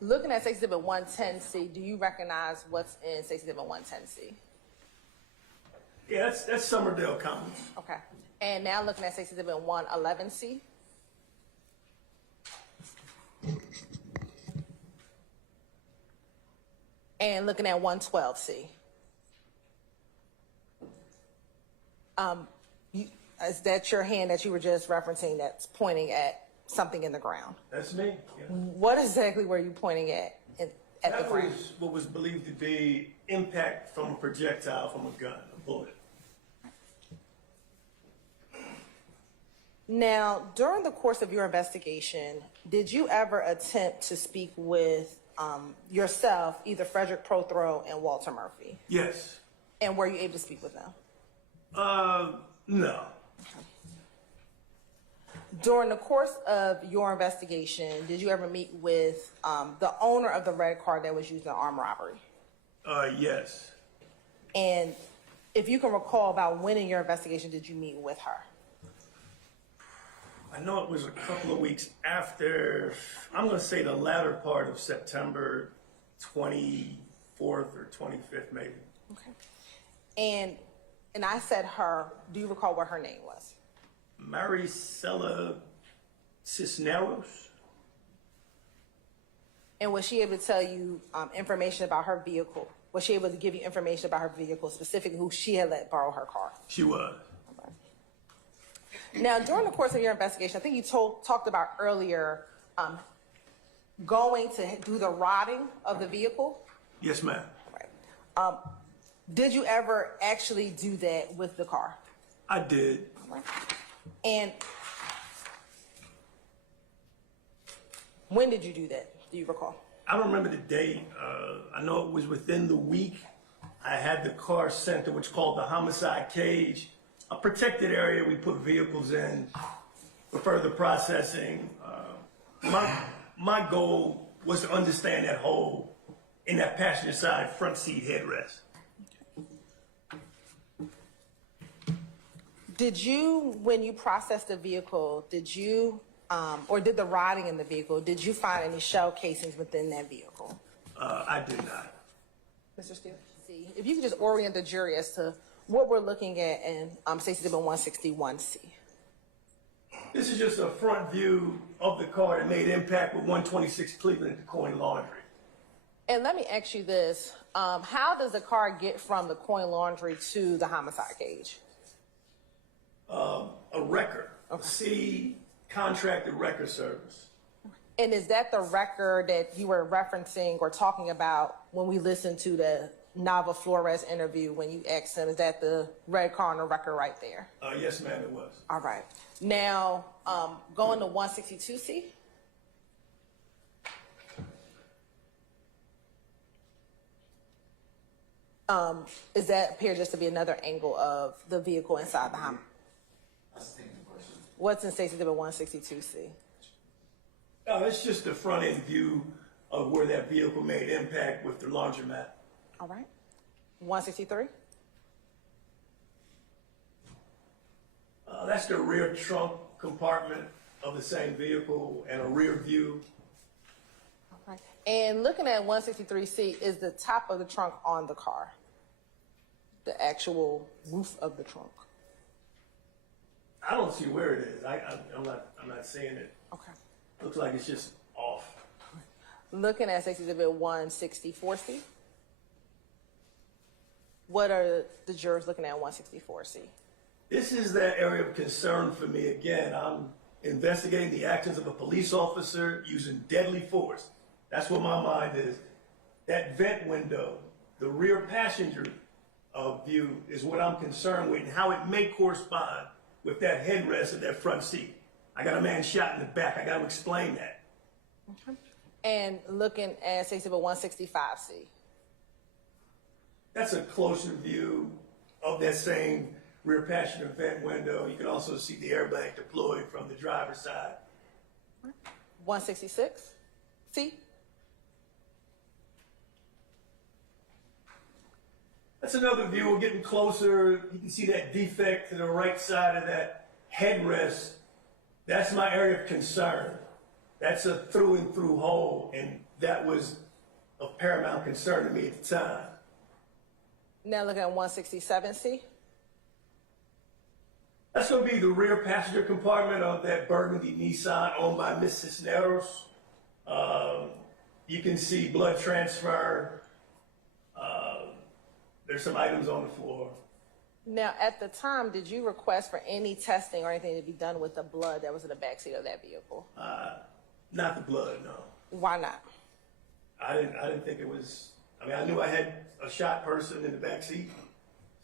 Looking at State's Exhibit 110C, do you recognize what's in State's Exhibit 110C? Yeah, that's Somerdale Commons. Okay. And now looking at State's Exhibit 111C. And looking at 112C. Is that your hand that you were just referencing that's pointing at something in the ground? That's me. Yeah. What exactly were you pointing at the ground? That was what was believed to be impact from a projectile from a gun, a bullet. Now, during the course of your investigation, did you ever attempt to speak with yourself, either Frederick Prothrow and Walter Murphy? Yes. And were you able to speak with them? No. During the course of your investigation, did you ever meet with the owner of the red car that was used in the armed robbery? Yes. And if you can recall, about when in your investigation did you meet with her? I know it was a couple of weeks after, I'm going to say the latter part of September 24th or 25th, maybe. Okay. And I said her, do you recall what her name was? Maricela Cisneros. And was she able to tell you information about her vehicle? Was she able to give you information about her vehicle, specifically who she had let borrow her car? She was. Okay. Now, during the course of your investigation, I think you talked about earlier going to do the rodding of the vehicle. Yes, ma'am. Right. Did you ever actually do that with the car? I did. Right. And when did you do that? Do you recall? I don't remember the date. I know it was within the week. I had the car sent to what's called the homicide cage, a protected area we put vehicles in for further processing. My goal was to understand that hole in that passenger side front seat headrest. Did you, when you processed the vehicle, did you, or did the rodding in the vehicle, did you find any shell casings within that vehicle? I did not. Mr. Steele? See, if you could just orient the jury as to what we're looking at in Stacey Exhibit 161C. This is just a front view of the car that made impact with 126 Cleveland at the Coin Laundry. And let me ask you this. How does the car get from the Coin Laundry to the homicide cage? A wrecker, a city contracted wrecker service. And is that the record that you were referencing or talking about when we listened to the Nava Flores interview when you asked him, is that the red car on the record right there? Yes, ma'am, it was. All right. Now, going to 162C. Does that appear just to be another angle of the vehicle inside the homicide? What's in Stacey Exhibit 162C? It's just the front end view of where that vehicle made impact with the laundromat. All right. 163? That's the rear trunk compartment of the same vehicle and a rear view. All right. And looking at 163C, is the top of the trunk on the car? The actual roof of the trunk? I don't see where it is. I'm not seeing it. Okay. Looks like it's just off. Looking at Stacey Exhibit 164C, what are the jurors looking at 164C? This is that area of concern for me. Again, I'm investigating the actions of a police officer using deadly force. That's what my mind is. That vent window, the rear passenger view is what I'm concerned with and how it may correspond with that headrest of that front seat. I got a man shot in the back. I got to explain that. Okay. And looking at Stacey Exhibit 165C. That's a closer view of that same rear passenger vent window. You can also see the airbag deployed from the driver's side. 166C. That's another view. We're getting closer. You can see that defect to the right side of that headrest. That's my area of concern. That's a through and through hole, and that was of paramount concern to me at the time. Now look at 167C. That's going to be the rear passenger compartment of that burgundy Nissan owned by Miss Cisneros. You can see blood transfer. There's some items on the floor. Now, at the time, did you request for any testing or anything to be done with the blood that was in the backseat of that vehicle? Not the blood, no. Why not? I didn't think it was. I mean, I knew I had a shot person in the back seat,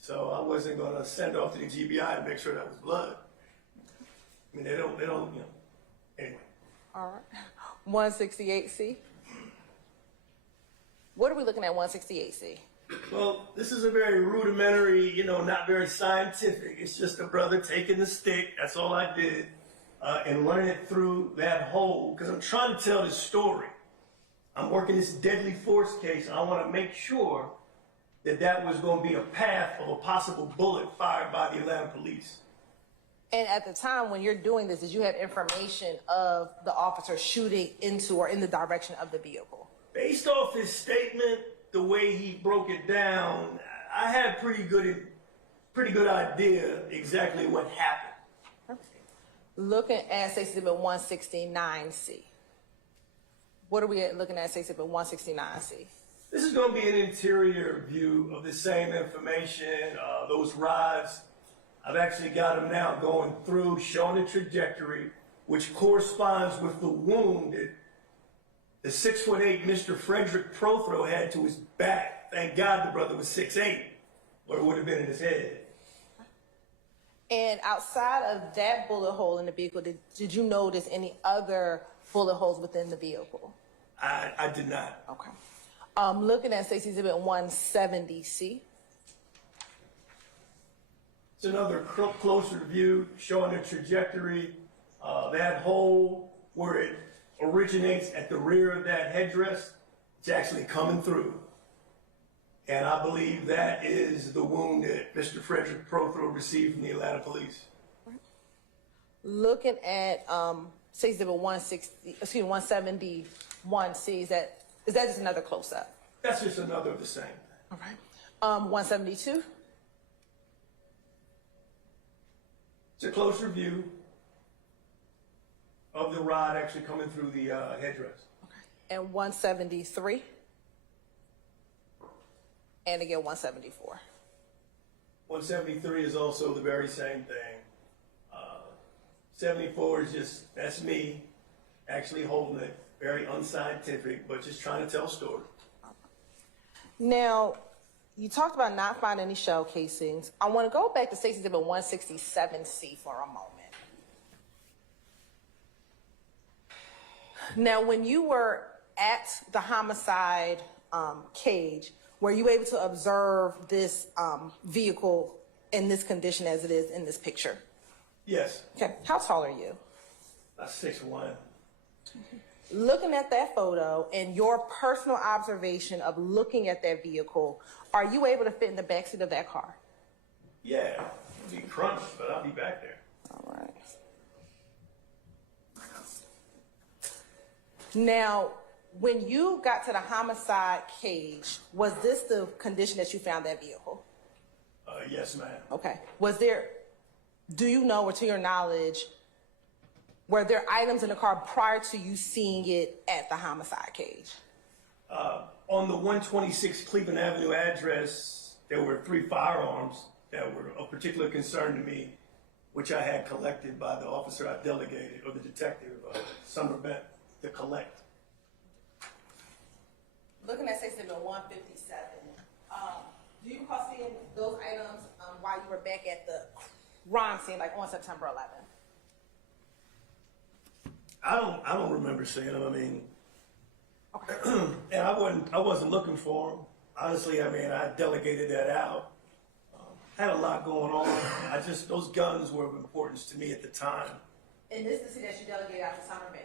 so I wasn't going to send off to the GBI to make sure that was blood. I mean, they don't, anyway. All right. 168C. What are we looking at 168C? Well, this is a very rudimentary, not very scientific. It's just a brother taking the stick. That's all I did, and running it through that hole because I'm trying to tell this story. I'm working this deadly force case, and I want to make sure that was going to be a path of a possible bullet fired by the Atlanta police. And at the time when you're doing this, did you have information of the officer shooting into or in the direction of the vehicle? Based off his statement, the way he broke it down, I had a pretty good idea exactly what happened. Okay. Looking at State Exhibit 169C. What are we looking at State Exhibit 169C? This is going to be an interior view of the same information. Those rods, I've actually got them now going through, showing the trajectory, which corresponds with the wound that the 6'8" Mr. Frederick Prothro had to his back. Thank God the brother was 6'8", or it would have been in his head. And outside of that bullet hole in the vehicle, did you notice any other bullet holes within the vehicle? I did not. Okay. Looking at State Exhibit 170C. It's another closer view showing the trajectory. That hole where it originates at the rear of that headdress, it's actually coming through. And I believe that is the wound that Mr. Frederick Prothro received from the Atlanta police. Looking at State Exhibit 171C, is that just another close-up? That's just another of the same. All right. 172? It's a closer view of the rod actually coming through the headdress. Okay. And 173? And again, 174. 173 is also the very same thing. 74 is that's me actually holding it. Very unscientific, but just trying to tell a story. Now, you talked about not finding any shell casings. I want to go back to State Exhibit 167C for a moment. Now, when you were at the homicide cage, were you able to observe this vehicle in this condition as it is in this picture? Yes. Okay. How tall are you? About 6'1". Looking at that photo and your personal observation of looking at that vehicle, are you able to fit in the backseat of that car? Yeah, it'll be crunched, but I'll be back there. All right. Now, when you got to the homicide cage, was this the condition that you found that vehicle? Yes, ma'am. Okay. Do you know, or to your knowledge, were there items in the car prior to you seeing it at the homicide cage? On the 126 Cleveland Avenue address, there were 3 firearms that were of particular concern to me, which I had collected by the officer I delegated, or the detective, Summer Bent, to collect. Looking at Exhibit 157, do you recall seeing those items while you were back at the crime scene, like on September 11th? I don't remember seeing them. I mean, Okay. and I wasn't looking for them. Honestly, I mean, I delegated that out. Had a lot going on. Those guns were of importance to me at the time. And this is the that you delegated out to Summer Bent?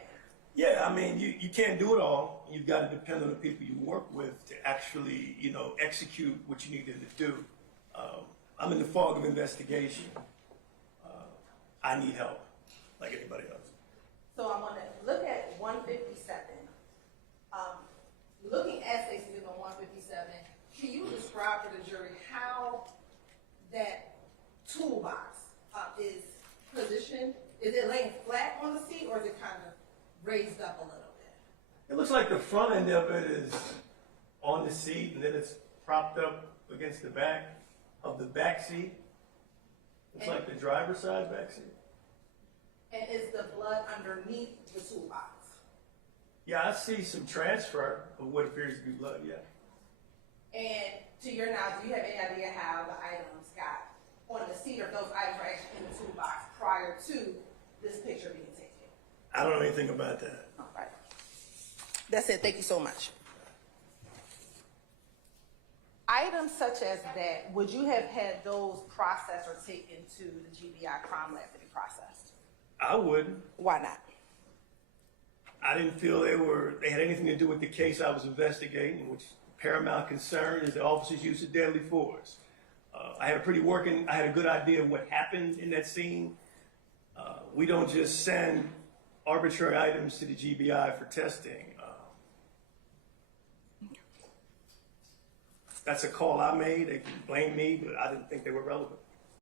Yeah, I mean, you can't do it all. You've got to depend on the people you work with to actually, execute what you need them to do. I'm in the fog of investigation. I need help, like anybody else. So I'm gonna look at 157. Looking at Stacey's on 157, can you describe for the jury how that toolbox is positioned? Is it laying flat on the seat, or is it kind of raised up a little bit? It looks like the front end of it is on the seat, and then it's propped up against the back of the back seat. It's like the driver's side back seat. And is the blood underneath the toolbox? Yeah, I see some transfer of what appears to be blood, yeah. And to your knowledge, do you have any idea how the items got on the seat, or those items were actually in the toolbox prior to this picture being taken? I don't know anything about that. All right. That's it. Thank you so much. Items such as that, would you have had those processed or taken to the GBI crime lab to be processed? I wouldn't. Why not? I didn't feel they had anything to do with the case I was investigating, which paramount concern is the officer's use of deadly force. I had a good idea of what happened in that scene. We don't just send arbitrary items to the GBI for testing. That's a call I made. They can blame me, but I didn't think they were relevant.